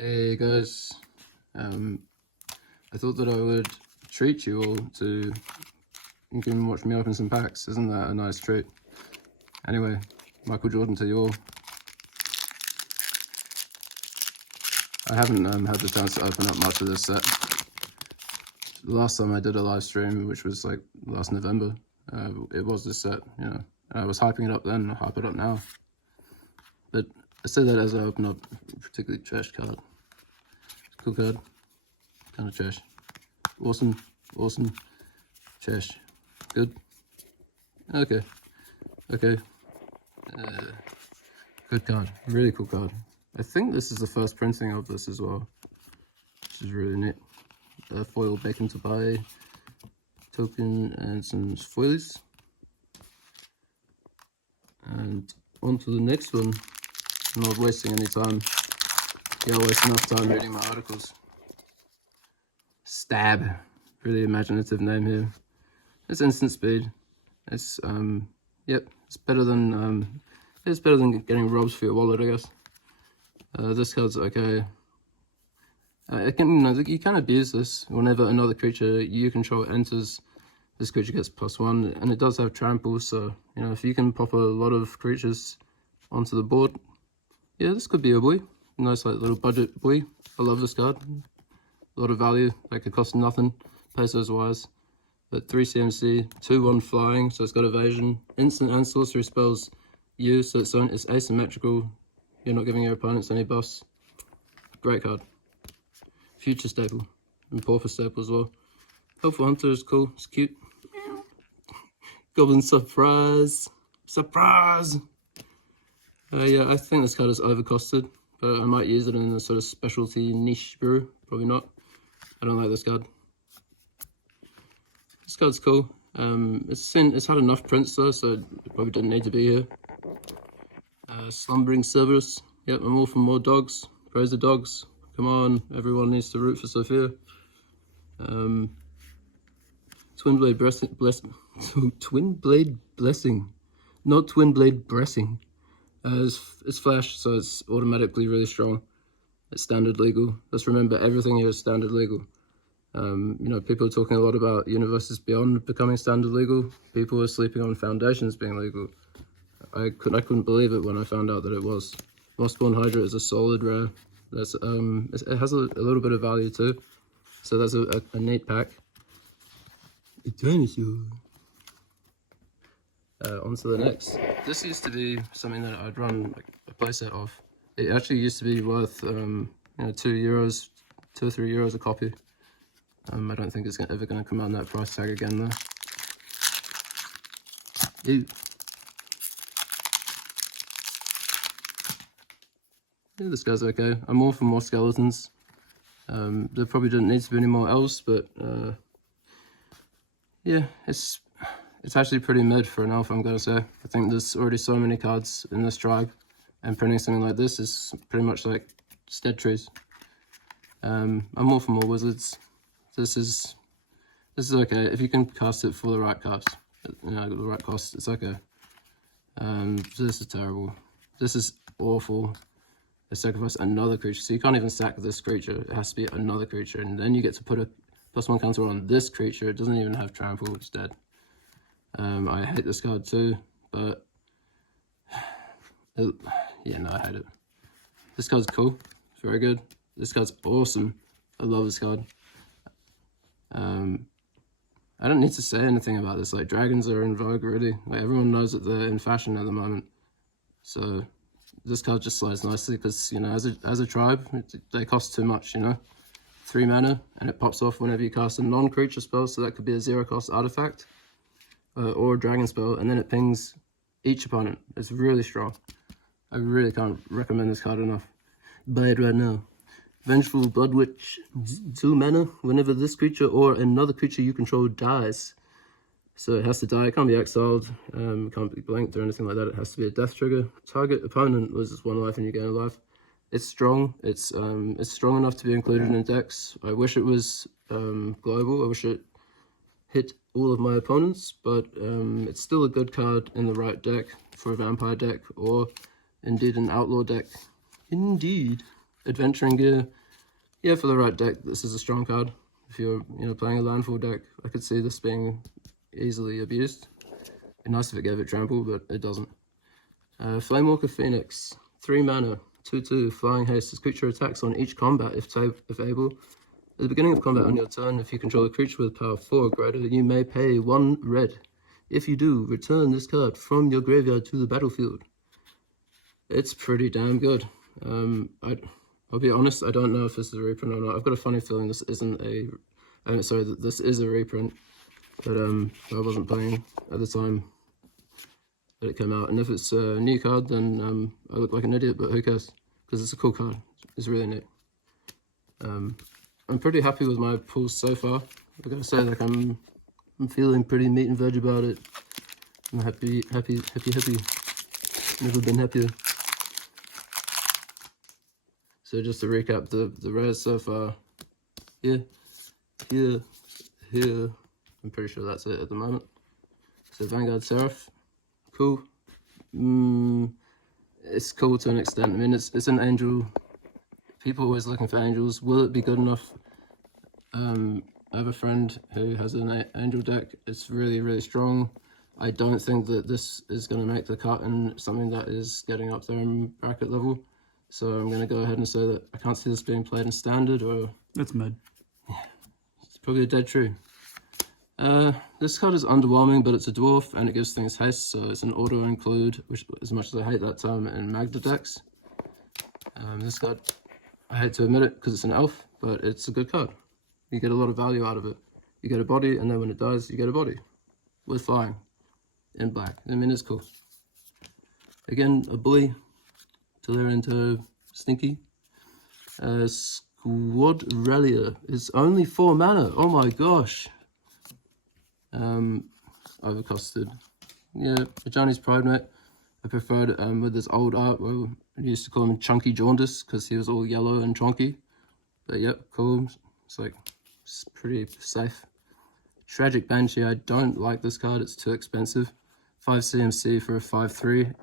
Hey guys, I thought that I would treat you all to you can watch me open some packs. Isn't that a nice treat? Anyway, Michael Jordan to you all. I haven't had the chance to open up much of this set. The last time I did a live stream, which was like last November, it was this set, you know. I was hyping it up then, I'll hype it up now. But I say that as I open up a particularly trash card. Cool card. Kind of trash. Awesome. Trash. Good. Okay. Good card. Really cool card. I think this is the first printing of this as well, which is really neat. Foil bacon to buy token and some foilies. And on to the next one. I'm not wasting any time. I'll waste enough time reading my articles. Stab. Really imaginative name here. It's instant speed. It's yep, it's better than getting robs for your wallet, I guess. This card's okay. You can abuse this. Whenever another creature you control enters, this creature gets +1, and it does have trample, so you know, if you can pop a lot of creatures onto the board, yeah, this could be a boy. Nice like little budget boy. I love this card. A lot of value. That could cost nothing. Pesos wise. But 3 CMC, 2/1 flying, so it's got evasion. Instant and sorcery spells use, so it's asymmetrical. You're not giving your opponents any buffs. Great card. Future staple. And Pauper staple as well. Helpful Hunter is cool. It's cute. Goblin surprise. Surprise! Yeah, I think this card is overcosted, but I might use it in a sort of specialty niche brew. Probably not. I don't like this card. This card's cool. It's had enough prints though, so it probably didn't need to be here. Slumbering Cerberus. Yep, I'm all for more dogs. Praise the dogs. Come on, everyone needs to root for Sophia. Twin Blade Blessing. Not Twin Blade Blessing. It's flash, so it's automatically really strong. It's standard legal. Let's remember everything here is standard legal. You know, people are talking a lot about Universes Beyond becoming standard legal. People are sleeping on Foundations being legal. I couldn't believe it when I found out that it was. Mossborn Hydra is a solid rare. That's it has a little bit of value too. So that's a neat pack. Eternity. On to the next. This used to be something that I'd run like a playset of. It actually used to be worth you know, €2 or €3 a copy. I don't think it's ever going to come out in that price tag again though. Ew. Yeah, this guy's okay. I'm all for more skeletons. There probably didn't need to be any more elves, but yeah, it's actually pretty mid for an elf, I'm gonna say. I think there's already so many cards in this tribe, and printing something like this is pretty much like stead trees. I'm all for more wizards. This is okay if you can cast it for the right cost. You know, the right cost, it's okay. This is terrible. This is awful. They sacrifice another creature, so you can't even sack this creature. It has to be another creature, and then you get to put a +1 counter on this creature. It doesn't even have trample. It's dead. I hate this card too, but yeah, no, I hate it. This card's cool. It's very good. This card's awesome. I love this card. I don't need to say anything about this. Like, dragons are in vogue already. Like, everyone knows that they're in fashion at the moment. So this card just slides nicely because, you know, as a tribe, they cost too much, you know. 3 mana, and it pops off whenever you cast a non-creature spell, so that could be a 0-cost artifact or a dragon spell, and then it pings each opponent. It's really strong. I really can't recommend this card enough. Buy it right now. Vengeful Blood Witch, 2 mana. Whenever this creature or another creature you control dies, so it has to die. It can't be exiled. It can't be blanked or anything like that. It has to be a death trigger. Target opponent loses 1 life and you gain a life. It's strong. It's strong enough to be included in decks. I wish it was global. I wish it hit all of my opponents, but it's still a good card in the right deck for a vampire deck or indeed an outlaw deck. Indeed. adventuring gear. Yeah, for the right deck, this is a strong card. If you're, playing a landfall deck, I could see this being easily abused. It'd be nice if it gave it trample, but it doesn't. Flamewalker Phoenix, 3 mana, 2/2, flying haste. This creature attacks on each combat if able. At the beginning of combat on your turn, if you control a creature with power 4 or greater, you may pay 1 red. If you do, return this card from your graveyard to the battlefield. It's pretty damn good. I'll be honest, I don't know if this is a reprint or not. I've got a funny feeling this isn't a... this is a reprint. But I wasn't playing at the time that it came out. And if it's a new card, then I look like an idiot, but who cares? Because it's a cool card. It's really neat. I'm pretty happy with my pulls so far. I gotta say, like, I'm feeling pretty meat and veg about it. I'm happy. Never been happier. So just to recap the rares so far. Here. I'm pretty sure that's it at the moment. So Vanguard Seraph, cool. It's cool to an extent. I mean, it's an angel. People are always looking for angels. Will it be good enough? I have a friend who has an angel deck. It's really, really strong. I don't think that this is going to make the cut and something that is getting up there in bracket level. So I'm going to go ahead and say that I can't see this being played in standard or... That's mid. Yeah, it's probably dead true. This card is underwhelming, but it's a dwarf and it gives things haste, so it's an auto include, which, as much as I hate that term, in Magda decks. This card, I hate to admit it because it's an elf, but it's a good card. You get a lot of value out of it. You get a body, and then when it dies, you get a body with flying in black. I mean, it's cool. Again, a bully till they're into stinky. Squad Relia is only 4 mana. Oh my gosh. Overcosted. Yeah, Ajani's Pride Mate. I preferred it with this old art where we used to call him Chunky Jaundice because he was all yellow and chunky. But yep, cool. It's pretty safe. Tragic Banshee. I don't like this card. It's too expensive. 5 CMC for a 5/3.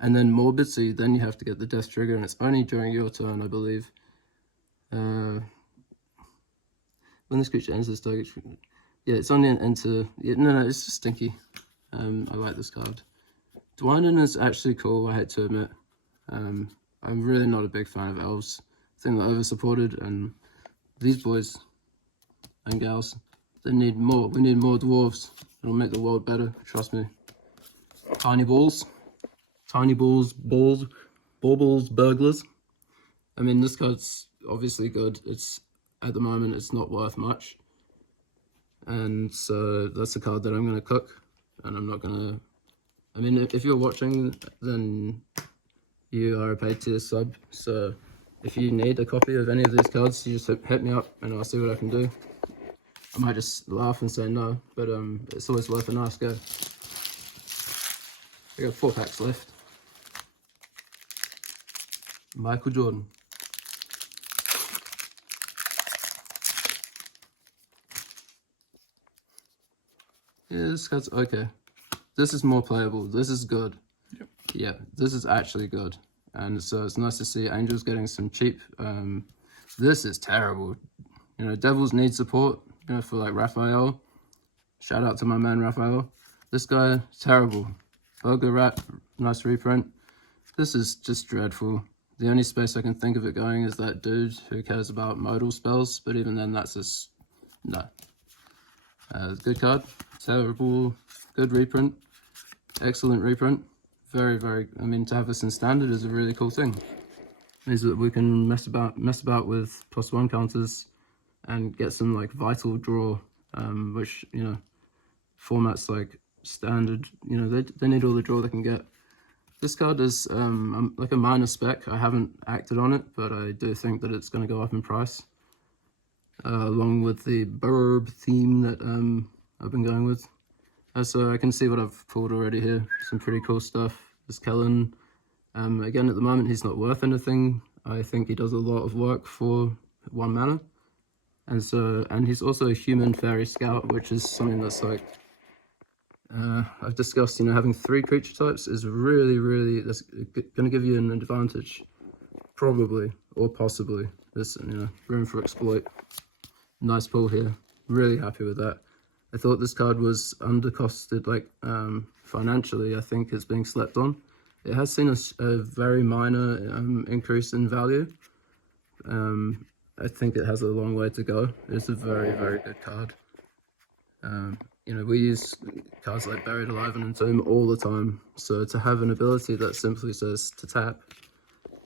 And then Morbid, so then you have to get the death trigger, and it's only during your turn, I believe. When this creature enters this target, yeah, it's only an enter. Yeah, no, it's just stinky. I like this card. Dwynen is actually cool, I hate to admit. I'm really not a big fan of elves. I think they're over-supported, and these boys and gals, they need more. We need more dwarves. It'll make the world better, trust me. Tiny balls, baubles, burglars. I mean, this card's obviously good. It's, at the moment, it's not worth much. And so that's a card that I'm going to cook, and I'm not going to... I mean, if you're watching, then you are a paid tier sub, so if you need a copy of any of these cards, you just hit me up and I'll see what I can do. I might just laugh and say no, but it's always worth a nice go. I got 4 packs left. Michael Jordan. Yeah, this card's okay. This is more playable. This is good. Yep. Yeah, this is actually good. And so it's nice to see Angels getting some cheap. This is terrible. You know, Devils need support, you know, for like Raphael. Shout out to my man Raphael. This guy, terrible. Burger Rat, nice reprint. This is just dreadful. The only space I can think of it going is that dude who cares about modal spells, but even then that's just, no. Good card, terrible, good reprint, excellent reprint. Very, very, I mean, to have this in standard is a really cool thing. It means that we can mess about with +1 counters and get some like vital draw, which, you know, formats like standard, you know, they need all the draw they can get. This card is like a minor spec. I haven't acted on it, but I do think that it's going to go up in price, along with the burb theme that I've been going with. So I can see what I've pulled already here. Some pretty cool stuff. This Kellen, again, at the moment, he's not worth anything. I think he does a lot of work for 1 mana. And he's also a human fairy scout, which is something that's like, I've discussed, you know, having 3 creature types is really, really, that's going to give you an advantage, probably, or possibly. There's, you know, room for exploit. Nice pull here. Really happy with that. I thought this card was undercosted, like, financially. I think it's being slept on. It has seen a very minor increase in value. I think it has a long way to go. It's a very, very good card. You know, we use cards like Buried Alive and Entomb all the time. So to have an ability that simply says to tap,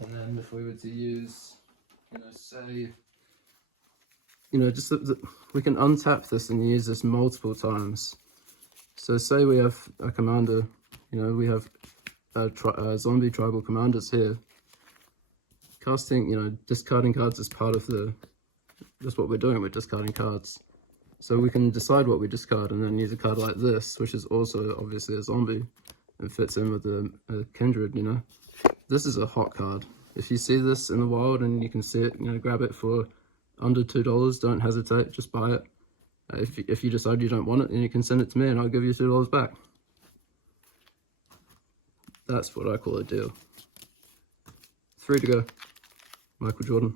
and then if we were to use, you know, say, you know, just we can untap this and use this multiple times. So say we have a commander, you know, we have zombie tribal commanders here. Casting, you know, discarding cards is part of that's what we're doing, we're discarding cards. So we can decide what we discard and then use a card like this, which is also obviously a zombie and fits in with a kindred, you know. This is a hot card. If you see this in the wild and you can see it, you know, grab it for under $2, don't hesitate, just buy it. If you decide you don't want it, then you can send it to me and I'll give you $2 back. That's what I call a deal. 3 to go. Michael Jordan.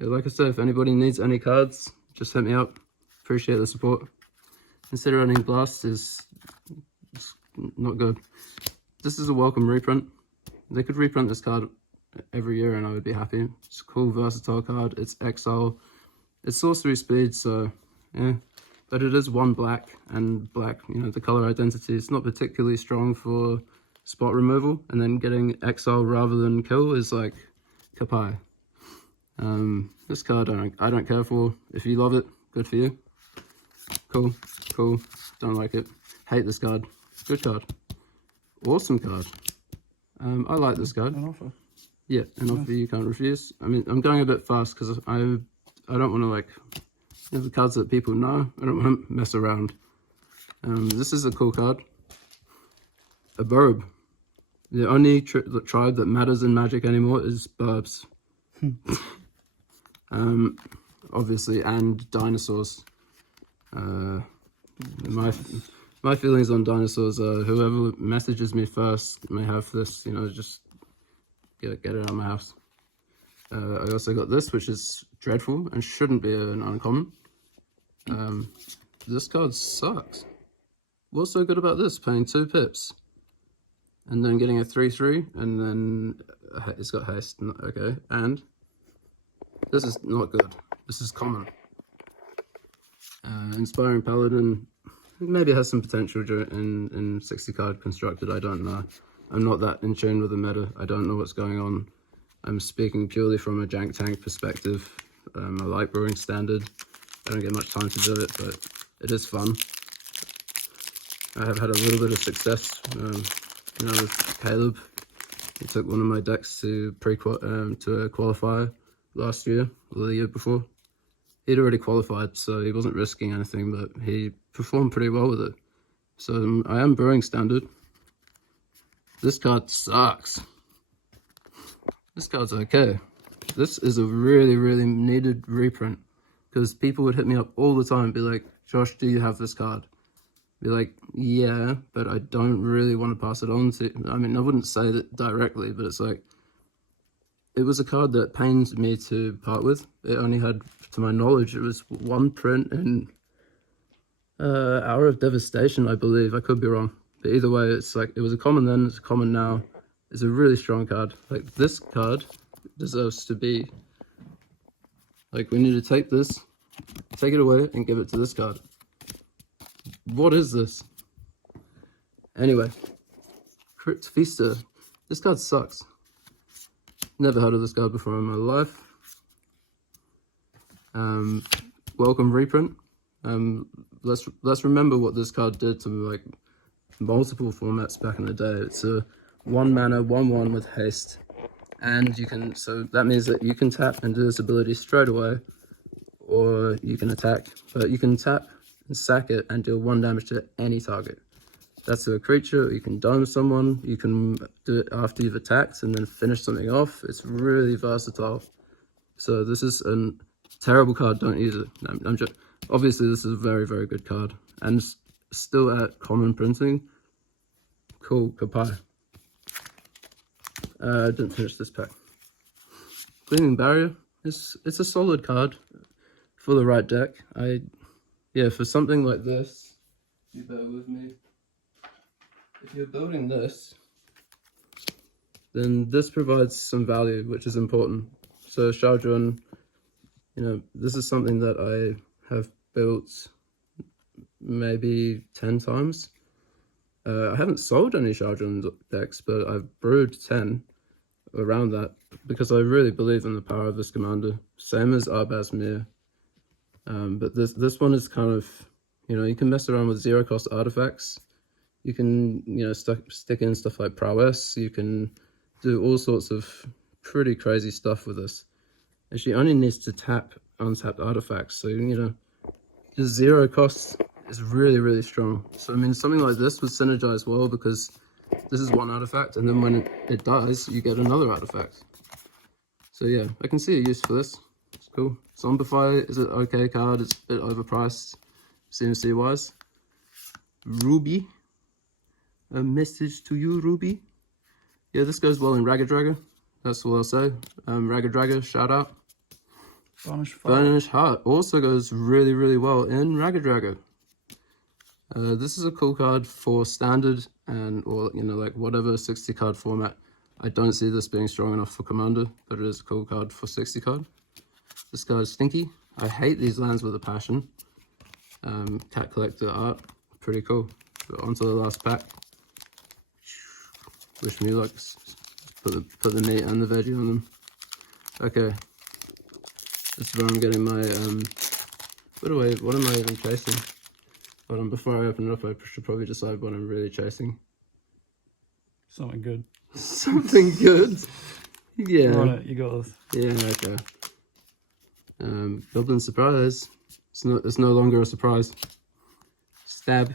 Yeah, like I said, if anybody needs any cards, just hit me up. Appreciate the support. Considering Blast is not good. This is a welcome reprint. They could reprint this card every year and I would be happy. It's a cool, versatile card. It's exile. It's sorcery speed, so yeah. But it is 1 black, and black, you know, the color identity is not particularly strong for spot removal, and then getting exile rather than kill is like kapai. This card I don't care for. If you love it, good for you. Cool, cool. Don't like it. Hate this card. Good card. Awesome card. I like this card. An offer. Yeah, an offer you can't refuse. I mean, I'm going a bit fast because I don't want to, like, you know, the cards that people know. I don't want to mess around. This is a cool card. A burb. The only tribe that matters in Magic anymore is burbs. Obviously, and dinosaurs. My feelings on dinosaurs are whoever messages me first may have this, you know, just get it out of my house. I also got this, which is dreadful and shouldn't be an uncommon. This card sucks. What's so good about this? Paying 2 pips and then getting a 3/3, and then it's got haste. Okay, and this is not good. This is common. Inspiring Paladin maybe has some potential in 60 card constructed. I don't know. I'm not that in tune with the meta. I don't know what's going on. I'm speaking purely from a jank tank perspective. I like brewing standard. I don't get much time to do it, but it is fun. I have had a little bit of success, you know, with Caleb. He took one of my decks to a qualifier last year, or the year before. He'd already qualified, so he wasn't risking anything, but he performed pretty well with it. So I am brewing standard. This card sucks. This card's okay. This is a really, really needed reprint, because people would hit me up all the time and be like, Josh, do you have this card? Be like, yeah, but I don't really want to pass it on to... I mean, I wouldn't say that directly, but it's like... It was a card that pained me to part with. It only had, to my knowledge, it was 1 print in Hour of Devastation, I believe. I could be wrong. But either way, it's like, it was a common then, it's a common now. It's a really strong card. Like, this card deserves to be... Like, we need to take this, take it away, and give it to this card. What is this? Anyway, Crypt Feaster. This card sucks. Never heard of this card before in my life. Welcome reprint. Let's remember what this card did to, like, multiple formats back in the day. It's a 1 mana 1/1 with haste, and you can, so that means that you can tap and do this ability straight away, or you can attack, but you can tap and sack it and deal 1 damage to any target. That's to a creature. You can dome someone, you can do it after you've attacked and then finish something off. It's really versatile. So this is a terrible card, don't use it. I'm just, obviously this is a very, very good card, and still at common printing. Cool, Kapai. I didn't finish this pack. Gleaming Barrier. It's a solid card for the right deck. Yeah, for something like this, you bear with me. If you're building this, then this provides some value, which is important. So Shadron, you know, this is something that I have built maybe 10 times. I haven't sold any Shadron decks, but I've brewed 10 around that because I really believe in the power of this commander. Same as Arbaz Mir. But this one is kind of, you know, you can mess around with 0-cost artifacts. You can, you know, stick in stuff like Prowess. You can do all sorts of pretty crazy stuff with this. And she only needs to tap untapped artifacts. So, you know, just 0 cost is really, really strong. So, I mean, something like this would synergize well because this is one artifact, and then when it dies, you get another artifact. So, yeah, I can see a use for this. It's cool. Zombify is an okay card. It's a bit overpriced, CMC-wise. Ruby. A message to you, Ruby. Yeah, this goes well in Ragged Dragger. That's all I'll say. Ragged Dragger, shout out. Burnish Heart also goes really, really well in Ragged Dragger. This is a cool card for standard or you know, like whatever 60 card format. I don't see this being strong enough for Commander, but it is a cool card for 60 card. This card is Stinky. I hate these lands with a passion. Cat Collector art, pretty cool. But on to the last pack. Wish me luck. Put the meat and the veggie on them. Okay. This is where I'm getting my what am I even chasing? Hold on, before I open it up, I should probably decide what I'm really chasing. Something good. Something good. Yeah. You're on it, you got this. Yeah, okay. Goblin Surprise. It's no longer a surprise. Stab.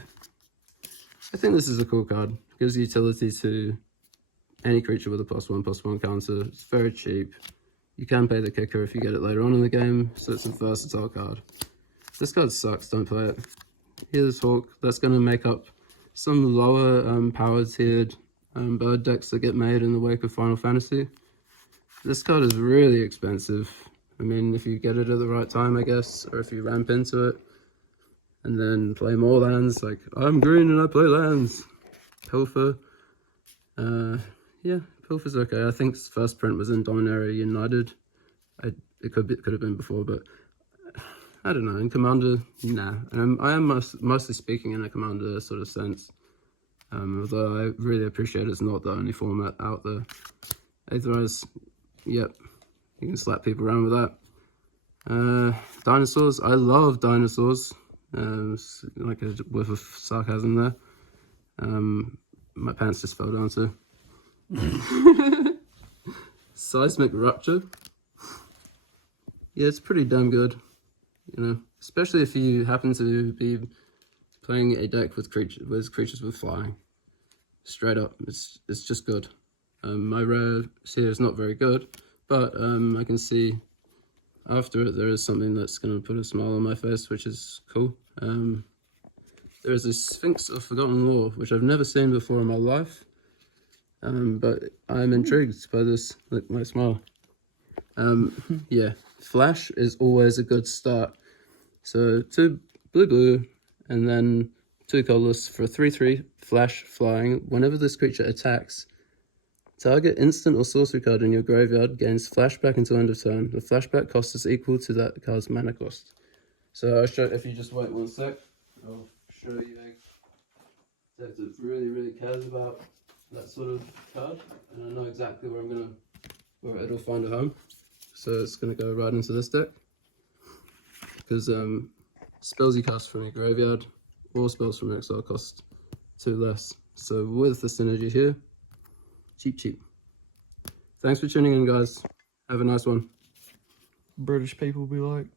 I think this is a cool card. Gives utility to any creature with a +1/+1 counter. It's very cheap. You can pay the kicker if you get it later on in the game, so it's a versatile card. This card sucks, don't play it. Here's Hawk. That's going to make up some lower power tiered bird decks that get made in the wake of Final Fantasy. This card is really expensive. I mean, if you get it at the right time, I guess, or if you ramp into it and then play more lands, like I'm green and I play lands. Pilfer. Yeah, Pilfer's okay. I think first print was in Dominaria United. It could have been before, but I don't know. In Commander, nah. I am mostly speaking in a Commander sort of sense. Although I really appreciate it's not the only format out there. Otherwise, yep, you can slap people around with that. Dinosaurs, I love dinosaurs. Like a whiff of sarcasm there. My pants just fell down too. Seismic Rupture. Yeah, it's pretty damn good. You know, especially if you happen to be playing a deck with creatures with flying. Straight up, it's just good. My rare here is not very good, but I can see after it there is something that's going to put a smile on my face, which is cool. There is a Sphinx of Forgotten Lore, which I've never seen before in my life, but I'm intrigued by this. Look, my smile. Yeah, Flash is always a good start. So 2 blue, and then 2 colorless for a 3/3 Flash flying. Whenever this creature attacks, target instant or sorcery card in your graveyard gains flashback until end of turn. The flashback cost is equal to that card's mana cost. So I'll show, if you just wait 1 sec, I'll show you a deck that really cares about that sort of card, and I know exactly where it'll find a home. So it's gonna go right into this deck. Because spells you cast from your graveyard or spells from exile cost 2 less. So with the synergy here, cheap. Thanks for tuning in, guys. Have a nice one. British people be like.